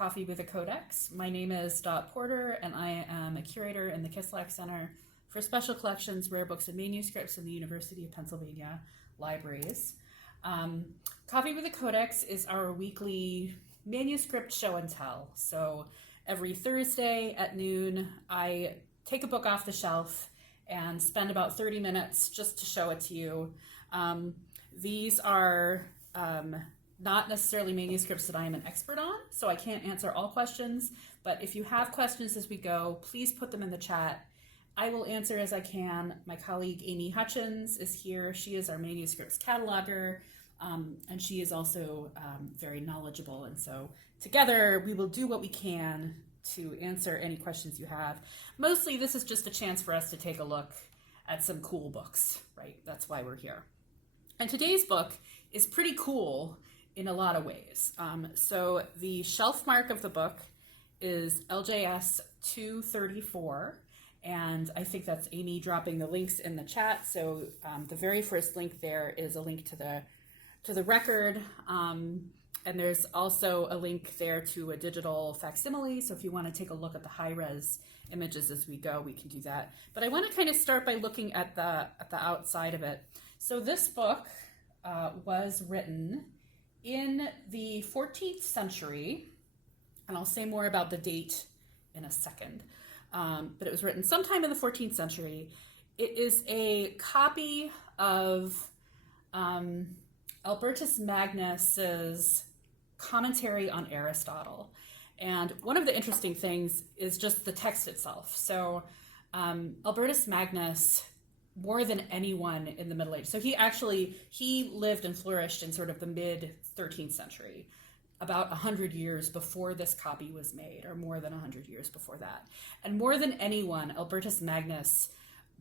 Coffee with a Codex. My name is Dot Porter, and I am a curator in the Kislak Center for Special Collections, Rare Books, and Manuscripts in the University of Pennsylvania Libraries. Coffee with a Codex is our weekly manuscript show and tell. So every Thursday at noon, I take a book off the shelf and spend about 30 minutes just to show it to you. These are not necessarily manuscripts that I am an expert on, so I can't answer all questions, but if you have questions as we go, please put them in the chat. I will answer as I can. My colleague Amy Hutchins is here. She is our manuscripts cataloger, and she is also very knowledgeable, and so together we will do what we can to answer any questions you have. Mostly this is just a chance for us to take a look at some cool books, right? That's why we're here. And today's book is pretty cool in a lot of ways. So the shelf mark of the book is LJS 234, and I think that's Amy dropping the links in the chat. So the very first link there is a link to the record, and there's also a link there to a digital facsimile. So if you want to take a look at the high-res images as we go, we can do that. But I want to kind of start by looking at the outside of it. So this book was written in the 14th century, and I'll say more about the date in a second, but it was written sometime in the 14th century. It is a copy of Albertus Magnus's commentary on Aristotle. And one of the interesting things is just the text itself. So Albertus Magnus, more than anyone in the Middle Ages. So he lived and flourished in sort of the mid 13th century, about 100 years before this copy was made, or more than 100 years before that. And more than anyone, Albertus Magnus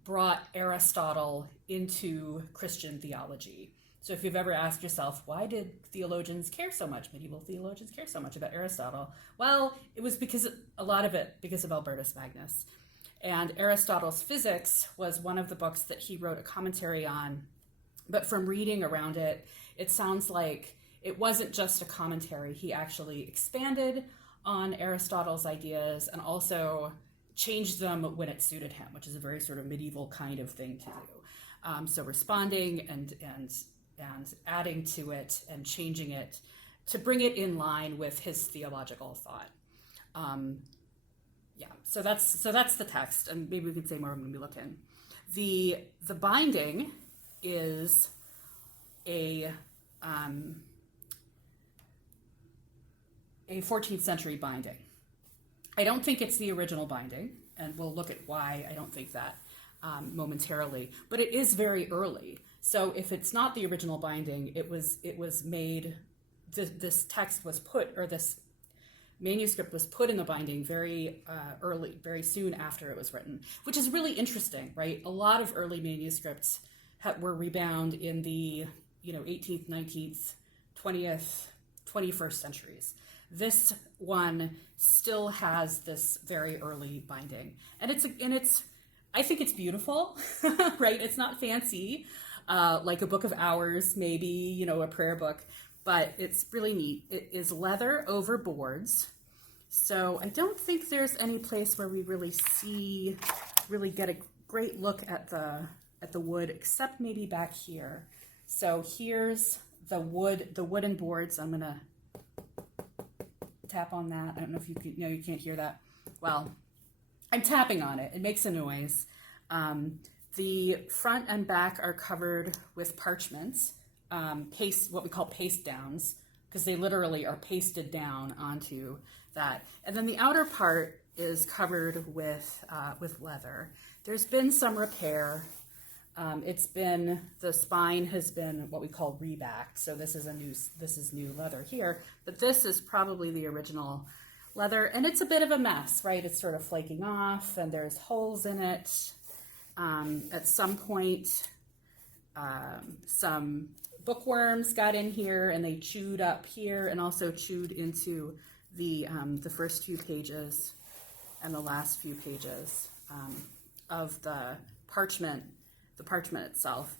brought Aristotle into Christian theology. So if you've ever asked yourself, why did theologians care so much, medieval theologians care so much about Aristotle? Well, it was because of Albertus Magnus. And Aristotle's Physics was one of the books that he wrote a commentary on. But from reading around it, it sounds like it wasn't just a commentary. He actually expanded on Aristotle's ideas and also changed them when it suited him, which is a very sort of medieval kind of thing to do. So responding and adding to it and changing it to bring it in line with his theological thought. So that's the text, and maybe we can say more when we look in. The binding is a 14th century binding. I don't think it's the original binding, and we'll look at why I don't think that momentarily. But it is very early. So if it's not the original binding, it was made. This text was put, or this manuscript was put in the binding very early, very soon after it was written, which is really interesting, right? A lot of early manuscripts were rebound in the 18th, 19th, 20th, 21st centuries. This one still has this very early binding, and I think it's beautiful, right? It's not fancy, like a book of hours, maybe, a prayer book. But it's really neat. It is leather over boards. So I don't think there's any place where we really get a great look at the wood, except maybe back here. So here's the wooden boards. I'm gonna tap on that. I don't know if you can, you can't hear that. Well, I'm tapping on it. It makes a noise. The front and back are covered with parchments. What we call paste downs, because they literally are pasted down onto that. And then the outer part is covered with leather. There's been some repair. The spine has been what we call rebacked. So this is new leather here, but this is probably the original leather, and it's a bit of a mess, right? It's sort of flaking off, and there's holes in it. At some point, some bookworms got in here, and they chewed up here and also chewed into the first few pages and the last few pages of the parchment itself.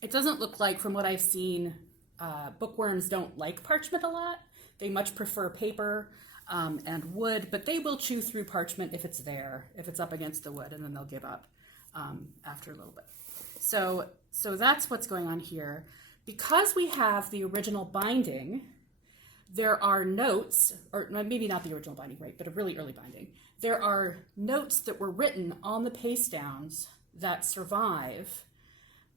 It doesn't look like, from what I've seen, bookworms don't like parchment a lot, They much prefer paper and wood, but they will chew through parchment if it's there, if it's up against the wood, and then they'll give up after a little bit. So that's what's going on here. Because we have the original binding, there are notes, or maybe not the original binding, right, but a really early binding. There are notes that were written on the paste downs that survive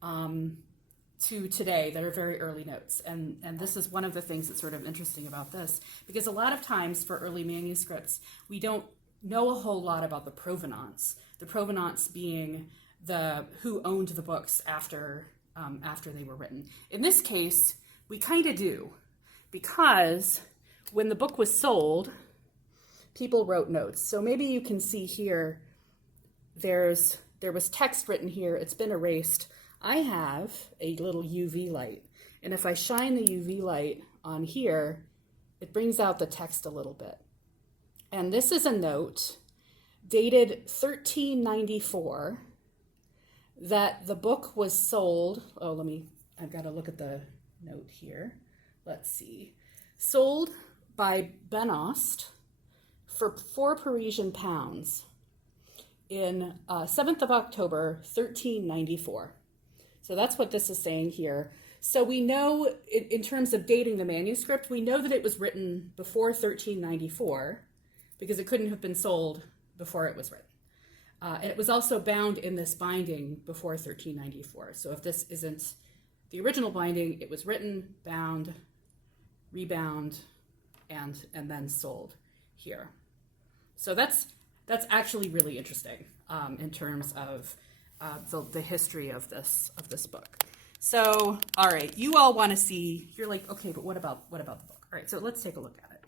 to today that are very early notes. And this is one of the things that's sort of interesting about this, because a lot of times for early manuscripts, we don't know a whole lot about the provenance being who owned the books after they were written. In this case, we kind of do, because when the book was sold, people wrote notes. So maybe you can see here, there was text written here, it's been erased. I have a little UV light, and if I shine the UV light on here, it brings out the text a little bit. And this is a note dated 1394 that the book was sold. I've got to look at the note here. Let's see. Sold by Benost for 4 Parisian pounds in 7th of October, 1394. So that's what this is saying here. So we know, in terms of dating the manuscript, we know that it was written before 1394 because it couldn't have been sold before it was written. And it was also bound in this binding before 1394. So if this isn't the original binding, it was written, bound, rebound, and then sold here. So that's actually really interesting in terms of the history of this book. So, all right, you all want to see. You're like, okay, but what about the book? All right, so let's take a look at it.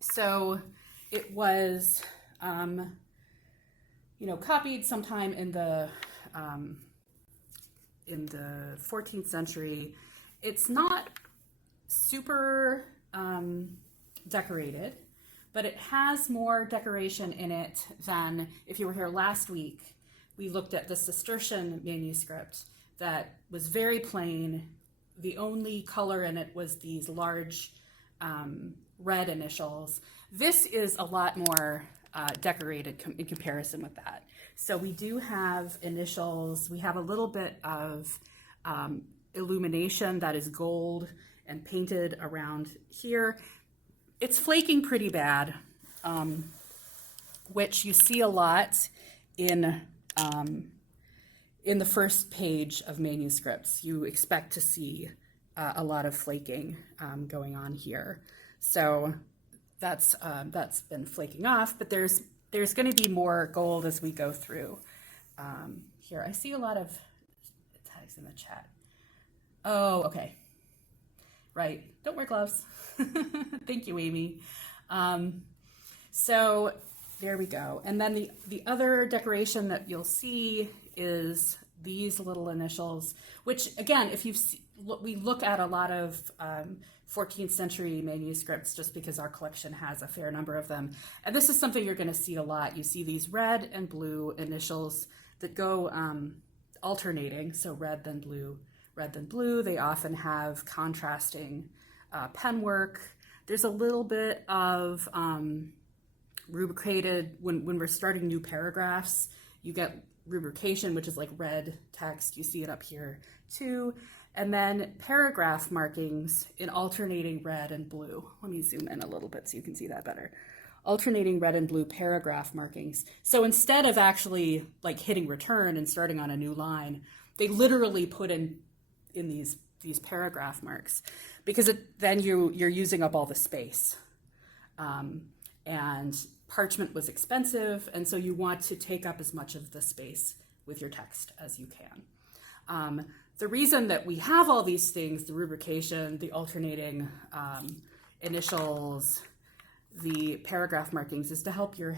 So it was, copied sometime in the 14th century. It's not super decorated, but it has more decoration in it than, if you were here last week, we looked at the Cistercian manuscript that was very plain. The only color in it was these large red initials. This is a lot more decorated in comparison with that. So we do have initials. We have a little bit of illumination that is gold and painted around here. It's flaking pretty bad, which you see a lot in the first page of manuscripts. You expect to see a lot of flaking going on here. So that's been flaking off, but there's going to be more gold as we go through. Here, I see a lot of tags in the chat. Oh, okay. Right. Don't wear gloves. Thank you, Amy. So there we go. And then the other decoration that you'll see is these little initials, which again, we look at a lot of 14th century manuscripts just because our collection has a fair number of them. And this is something you're going to see a lot. You see these red and blue initials that go alternating. So red, then blue, red, then blue. They often have contrasting pen work. There's a little bit of rubricated, when we're starting new paragraphs, you get rubrication, which is like red text. You see it up here too. And then paragraph markings in alternating red and blue. Let me zoom in a little bit so you can see that better. Alternating red and blue paragraph markings. So instead of actually like hitting return and starting on a new line, they literally put in these paragraph marks, because then you're using up all the space. And parchment was expensive, and so you want to take up as much of the space with your text as you can. The reason that we have all these things, the rubrication, the alternating initials, the paragraph markings, is to help your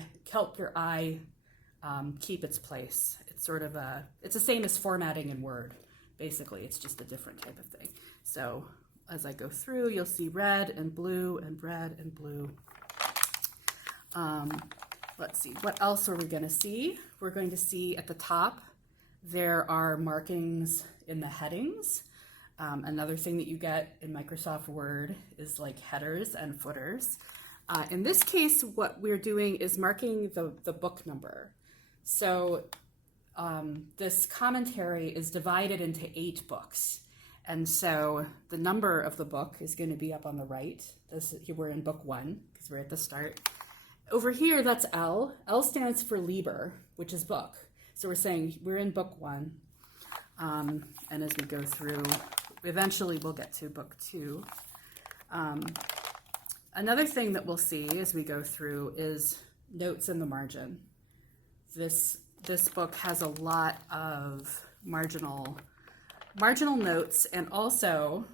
eye keep its place. It's sort of it's the same as formatting in Word. Basically, it's just a different type of thing. So as I go through, you'll see red and blue and red and blue. Let's see, what else are we going to see? We're going to see at the top, there are markings in the headings. Another thing that you get in Microsoft Word is like headers and footers. In this case, what we're doing is marking the book number. So this commentary is divided into 8 books. And so the number of the book is going to be up on the right. We're in book 1 because we're at the start. Over here, that's L. L stands for Liber, which is book. So we're saying we're in book 1. And as we go through, eventually we'll get to book 2. Another thing that we'll see as we go through is notes in the margin. This book has a lot of marginal notes and also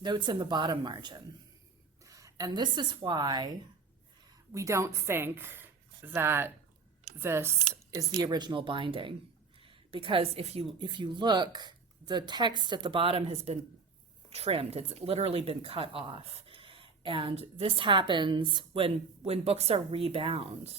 notes in the bottom margin. And this is why we don't think that this is the original binding. Because if you look, the text at the bottom has been trimmed. It's literally been cut off. And this happens when books are rebound.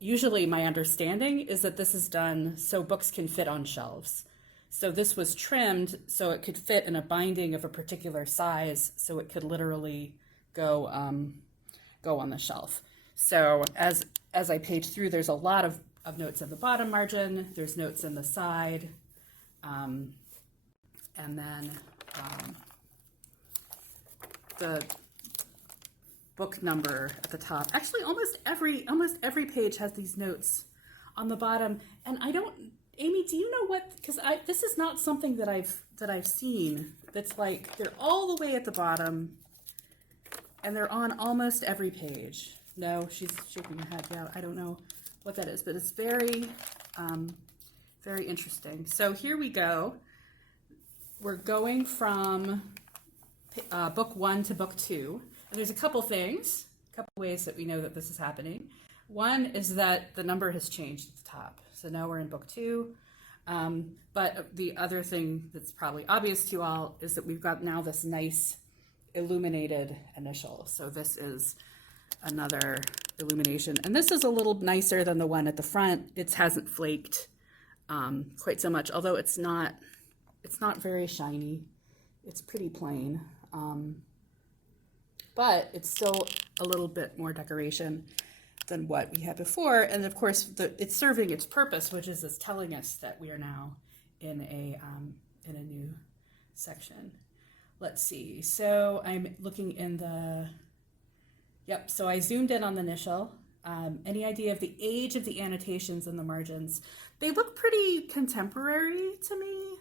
Usually my understanding is that this is done so books can fit on shelves. So this was trimmed so it could fit in a binding of a particular size, so it could literally go on the shelf. So as I page through, there's a lot of notes in the bottom margin, there's notes in the side, and then the book number at the top. Actually, almost every page has these notes on the bottom. And Amy, do you know what? Because this is not something that I've seen. That's like they're all the way at the bottom, and they're on almost every page. No, she's shaking her head. Yeah, I don't know what that is, but it's very, very interesting. So here we go. We're going from book 1 to book 2. And there's a couple ways that we know that this is happening. One is that the number has changed at the top. So now we're in book 2. But the other thing that's probably obvious to you all is that we've got now this nice illuminated initial. So this is another illumination. And this is a little nicer than the one at the front. It hasn't flaked quite so much, although it's not very shiny. It's pretty plain. But it's still a little bit more decoration than what we had before. And of course, it's serving its purpose, which is it's telling us that we are now in a new section. Let's see. So I'm looking in so I zoomed in on the initial. Any idea of the age of the annotations in the margins? They look pretty contemporary to me.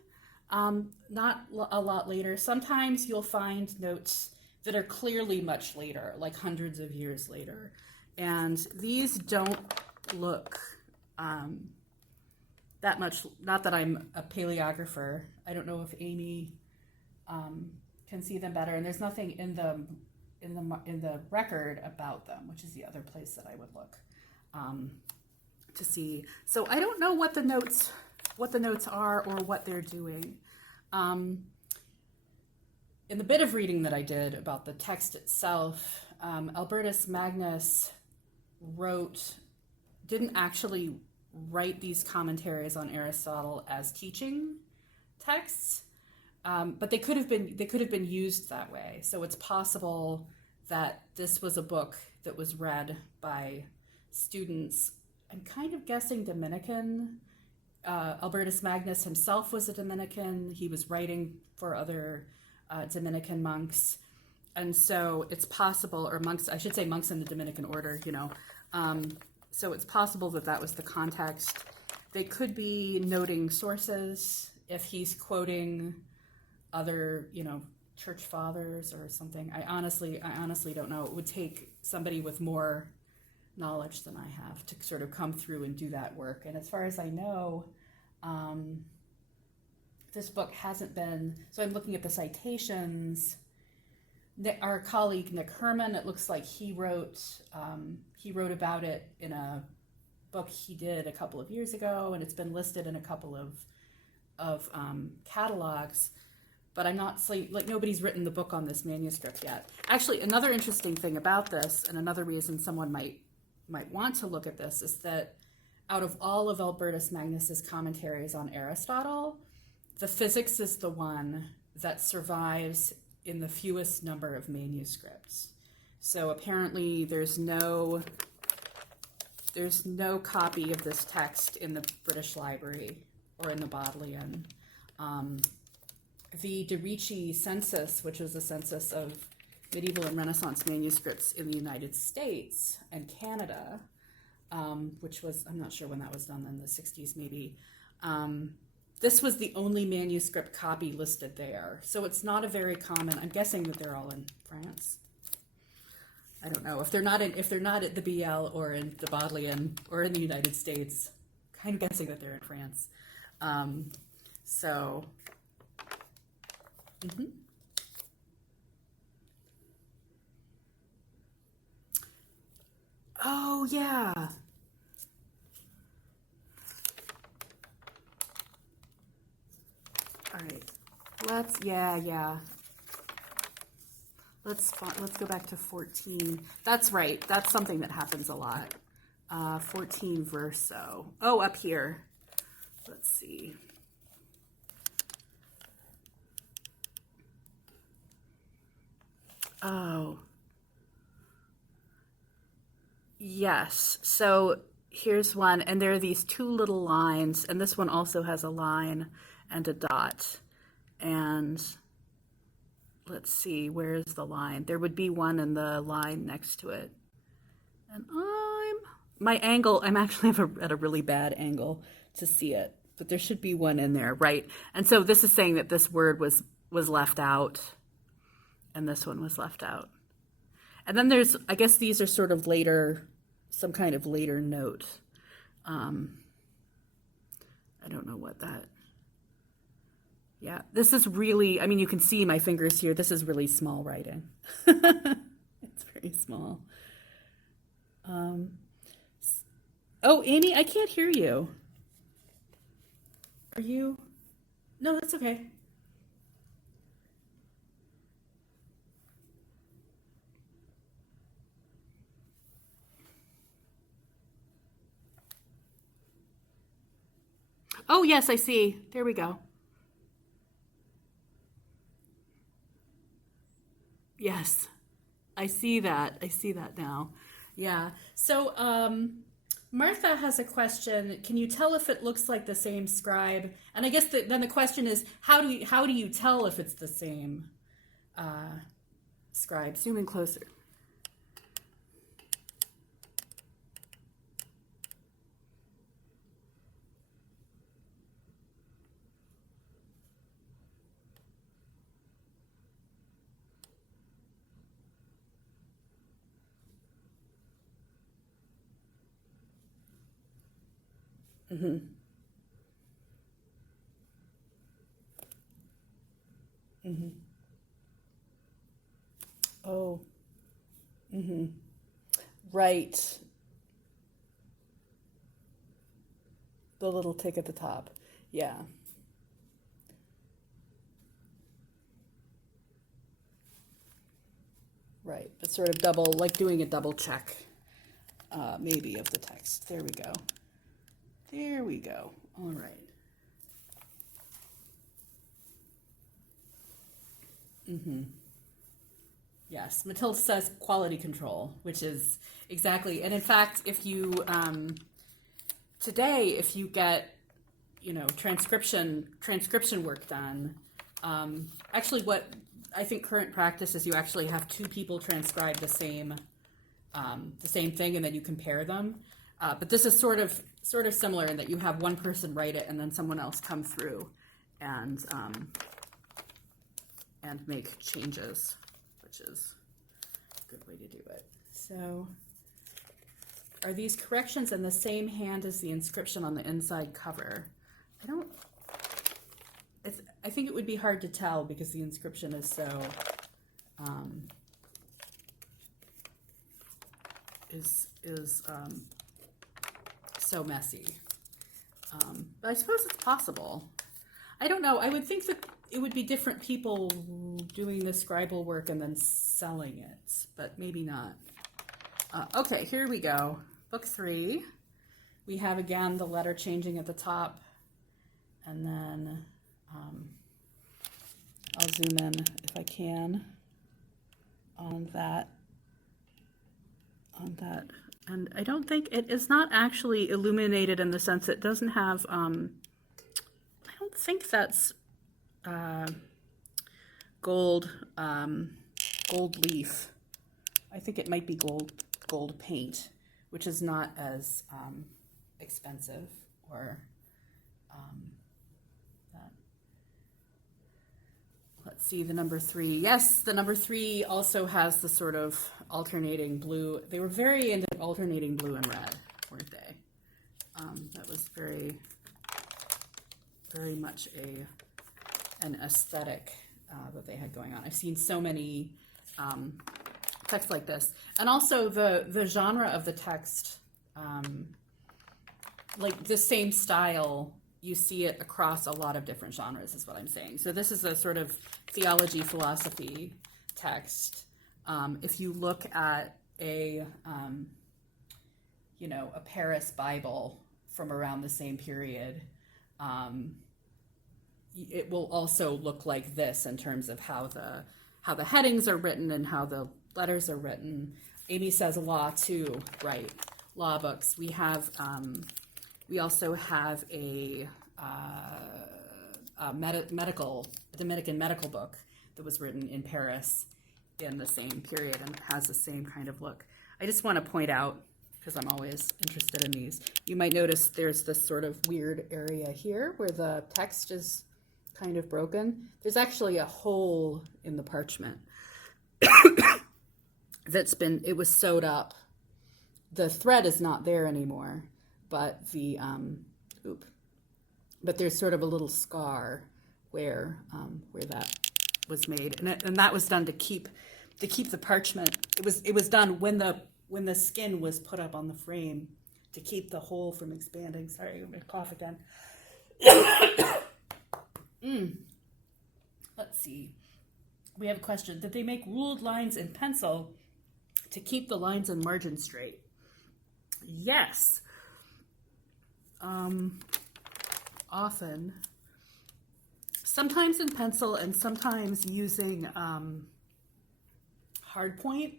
Not a lot later. Sometimes you'll find notes that are clearly much later, like hundreds of years later. And these don't look that much, not that I'm a paleographer. I don't know if Amy can see them better. And there's nothing in the record about them, which is the other place that I would look to see. So I don't know what the notes are or what they're doing. In the bit of reading that I did about the text itself, Albertus Magnus didn't actually write these commentaries on Aristotle as teaching texts, but they could have been used that way. So it's possible that this was a book that was read by students. I'm kind of guessing Dominican. Albertus Magnus himself was a Dominican. He was writing for other Dominican monks. And so it's possible, or monks, I should say monks in the Dominican order, so it's possible that was the context. They could be noting sources if he's quoting other, church fathers or something. I honestly don't know. It would take somebody with more knowledge than I have to sort of come through and do that work. And as far as I know, this book hasn't been, so I'm looking at the citations. Our colleague Nick Herman, it looks like he wrote about it in a book he did a couple of years ago, and it's been listed in a couple of catalogs. But I'm not like nobody's written the book on this manuscript yet. Actually, another interesting thing about this, and another reason someone might want to look at this, is that out of all of Albertus Magnus's commentaries on Aristotle, the physics is the one that survives in the fewest number of manuscripts. So apparently there's no copy of this text in the British Library or in the Bodleian. The De Ricci census, which was a census of medieval and Renaissance manuscripts in the United States and Canada, which was, I'm not sure when that was done, in the 60s maybe, this was the only manuscript copy listed there. So it's not a very common, I'm guessing that they're all in France. I don't know. If they're not at the BL or in the Bodleian or in the United States, kind of guessing that they're in France. Oh, yeah. All right. Let's go back to 14. That's right. That's something that happens a lot. 14 verso. Oh, up here. Let's see. Oh. Yes. So here's one, and there are these two little lines, and this one also has a line and a dot. And let's see, where is the line? There would be one in the line next to it. And I'm actually at a really bad angle to see it, but there should be one in there, right? And so this is saying that this word was left out, and this one was left out. And then there's, I guess these are sort of later, some kind of later note. I don't know what that. Yeah, this is really, I mean, you can see my fingers here. This is really small writing. It's very small. Oh, Annie, I can't hear you. Are you? No, that's okay. Oh, yes, I see. There we go. Yes, I see that. I see that now. Yeah. So Martha has a question. Can you tell if it looks like the same scribe? And I guess then the question is, how do you tell if it's the same scribe? Zoom in closer. Mm-hmm. Mm-hmm. Oh. Mm-hmm. Right. The little tick at the top. Yeah. Right. It's sort of double, like doing a double check, maybe, of the text. There we go. There we go. All right. Mm-hmm. Yes, Matilda says quality control, which is exactly, and in fact, if you, today, if you get, transcription work done, actually what I think current practice is you actually have two people transcribe the same thing, and then you compare them. But this is sort of similar in that you have one person write it and then someone else come through and make changes, which is a good way to do it. So, are these corrections in the same hand as the inscription on the inside cover? I think it would be hard to tell because the inscription is so so messy. But I suppose it's possible. I don't know. I would think that it would be different people doing the scribal work and then selling it, but maybe not. Okay, here we go. Book 3. We have again the letter changing at the top, and then I'll zoom in if I can on that. And I don't think it is not actually illuminated in the sense it doesn't have, I don't think that's gold leaf. I think it might be gold paint, which is not as expensive or that. Let's see, the number 3. Yes, the number 3 also has the sort of alternating blue. They were very into alternating blue and red, weren't they? That was very, very much an aesthetic that they had going on. I've seen so many texts like this. And also the genre of the text, like the same style, you see it across a lot of different genres is what I'm saying. So this is a sort of theology, philosophy text. If you look at a Paris Bible from around the same period, it will also look like this in terms of how the headings are written and how the letters are written. Amy says law too, right? Law books. We have we also have a Dominican medical book that was written in Paris in the same period and has the same kind of look. I just want to point out, because I'm always interested in these, you might notice there's this sort of weird area here where the text is kind of broken. There's actually a hole in the parchment it was sewed up. The thread is not there anymore, but but there's sort of a little scar where that was made, and that was done to keep the parchment. It was done when the skin was put up on the frame to keep the hole from expanding. Sorry, I'm gonna cough again. Let's see. We have a question. Did they make ruled lines in pencil to keep the lines and margins straight? Yes. Often. Sometimes in pencil and sometimes using hard point.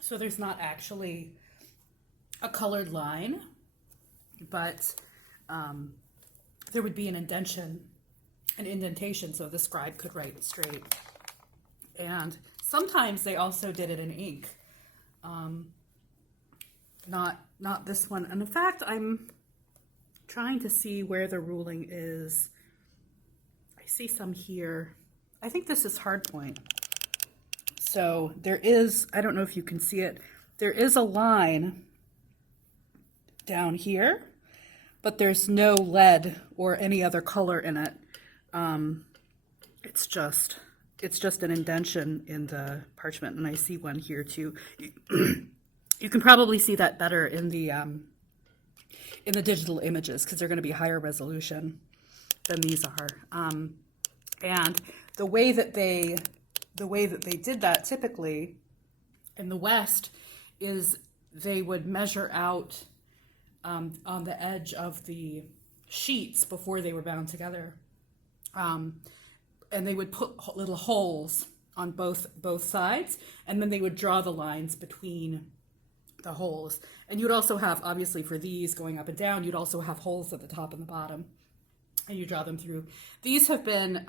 So there's not actually a colored line, but there would be an indentation so the scribe could write straight. And sometimes they also did it in ink. Not this one. And in fact, I'm trying to see where the ruling is. I see some here. I think this is hard point. So there is, I don't know if you can see it, there is a line down here, but there's no lead or any other color in it. It's just an indentation in the parchment, and I see one here too. You can probably see that better in the digital images because they're going to be higher resolution than these are. And the way that they did that typically in the West is they would measure out on the edge of the sheets before they were bound together. And they would put little holes on both sides, and then they would draw the lines between the holes. And you'd also have, obviously for these going up and down, you'd also have holes at the top and the bottom, and you draw them through. These have been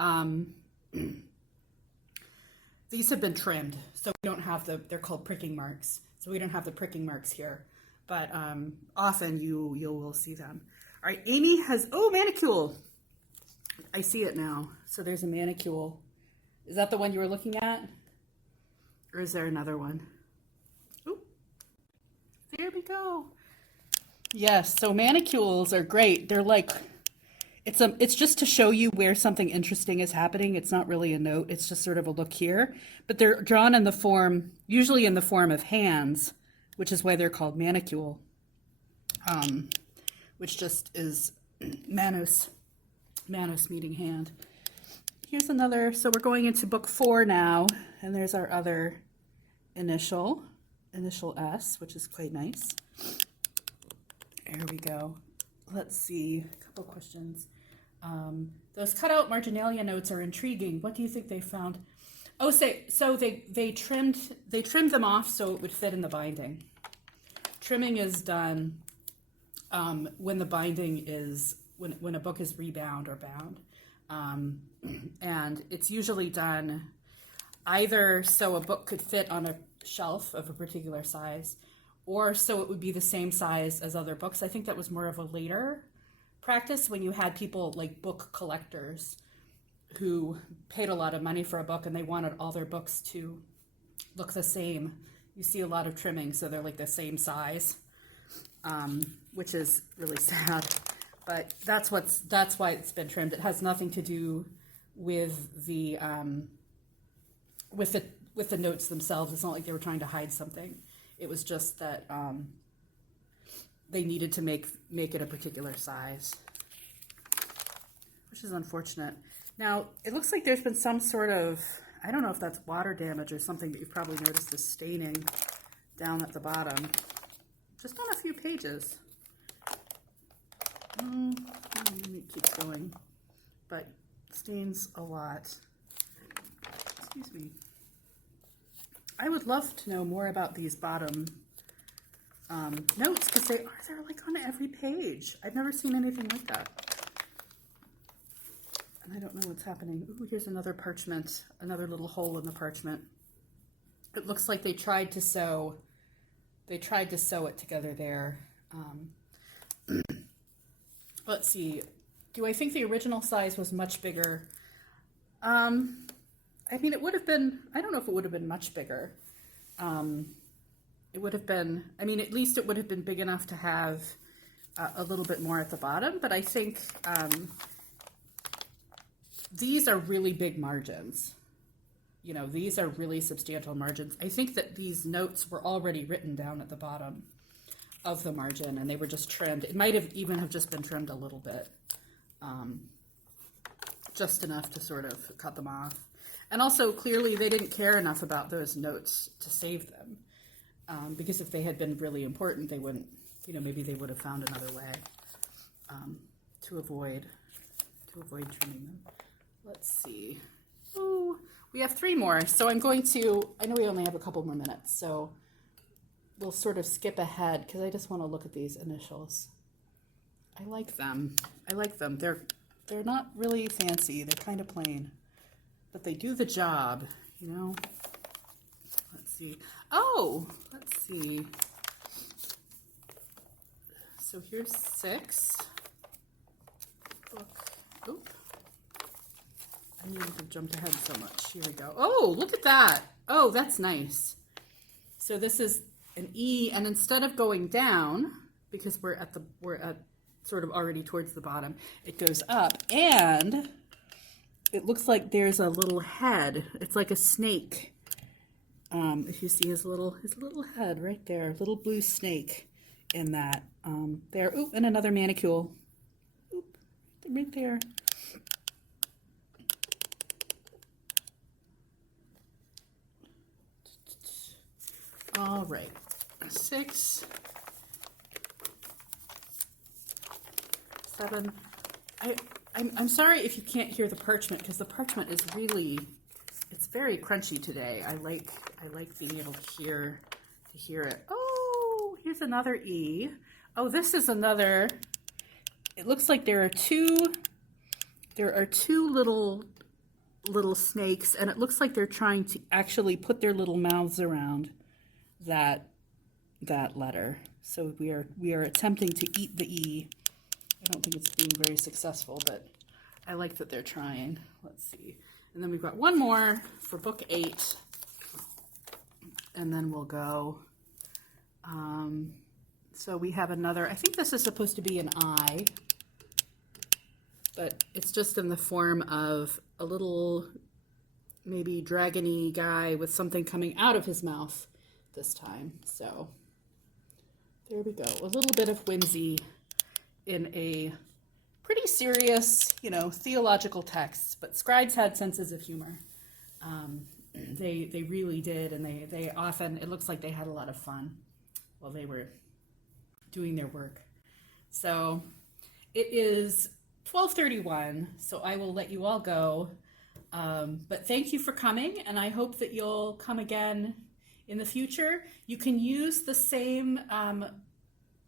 trimmed, so we don't have they're called pricking marks. So we don't have the pricking marks here, but often you will see them. All right, Amy has, manicule. I see it now. So there's a manicule. Is that the one you were looking at? Or is there another one? Ooh, there we go. Yes, so manicules are great. They're like, it's just to show you where something interesting is happening. It's not really a note. It's just sort of a look here. But they're drawn in the form, usually in the form of hands, which is why they're called manicule, which just is manus meaning hand. Here's another, so we're going into book 4 now, and there's our other initial S, which is quite nice. There we go. Let's see, a couple questions. Those cutout marginalia notes are intriguing. What do you think they found? Oh, so they trimmed them off so it would fit in the binding. Trimming is done when the binding is when a book is rebound or bound, and it's usually done either so a book could fit on a shelf of a particular size, or so it would be the same size as other books. I think that was more of a later practice when you had people like book collectors who paid a lot of money for a book and they wanted all their books to look the same. You see a lot of trimming, so they're like the same size, which is really sad. But that's why it's been trimmed. It has nothing to do with the notes themselves. It's not like they were trying to hide something. It was just that they needed to make it a particular size, which is unfortunate. Now, it looks like there's been some sort of, I don't know if that's water damage or something, but you've probably noticed the staining down at the bottom, just on a few pages. Let me keep going, but stains a lot. Excuse me. I would love to know more about these bottom notes, because they're like on every page. I've never seen anything like that. And I don't know what's happening. Ooh, here's another parchment, another little hole in the parchment. It looks like they tried to sew it together there. Let's see. Do I think the original size was much bigger? I mean, it would have been, I don't know if it would have been much bigger. It would have been, I mean, at least it would have been big enough to have a little bit more at the bottom, but I think these are really big margins. You know, these are really substantial margins. I think that these notes were already written down at the bottom of the margin and they were just trimmed. It might have even have just been trimmed a little bit, just enough to sort of cut them off. And also, clearly, they didn't care enough about those notes to save them, because if they had been really important, they wouldn't, you know, maybe they would have found another way to avoid trimming them. Let's see. Oh, we have 3 more, so I'm going to, I know we only have a couple more minutes, so we'll sort of skip ahead, because I just want to look at these initials. I like them. I like them. They're not really fancy. They're kind of plain. But they do the job, you know. Let's see. Oh, let's see. So here's 6. Look. Oop. I needed to jump ahead so much. Here we go. Oh, look at that. Oh, that's nice. So this is an E, and instead of going down, because we're at sort of already towards the bottom, it goes up, and it looks like there's a little head. It's like a snake. If you see his little head right there, little blue snake in that. There. Oop, and another manicule. Oop, right there. All right, 6, 7. I'm sorry if you can't hear the parchment, because the parchment is really, it's very crunchy today. I like being able to hear it. Oh, here's another E. Oh, this is another. It looks like there are two little snakes, and it looks like they're trying to actually put their little mouths around that letter. So we are attempting to eat the E. I don't think it's being very successful, but I like that they're trying. Let's see. And then we've got one more for book 8. And then we'll go. So we have another, I think this is supposed to be an I, but it's just in the form of a little maybe dragony guy with something coming out of his mouth this time. So there we go. A little bit of whimsy in a pretty serious, you know, theological text, but scribes had senses of humor. They really did, and they often, it looks like they had a lot of fun while they were doing their work. So it is 12:31, so I will let you all go. But thank you for coming, and I hope that you'll come again in the future. You can use the same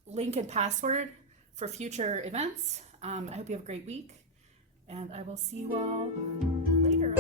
link and password for future events. I hope you have a great week, and I will see you all later.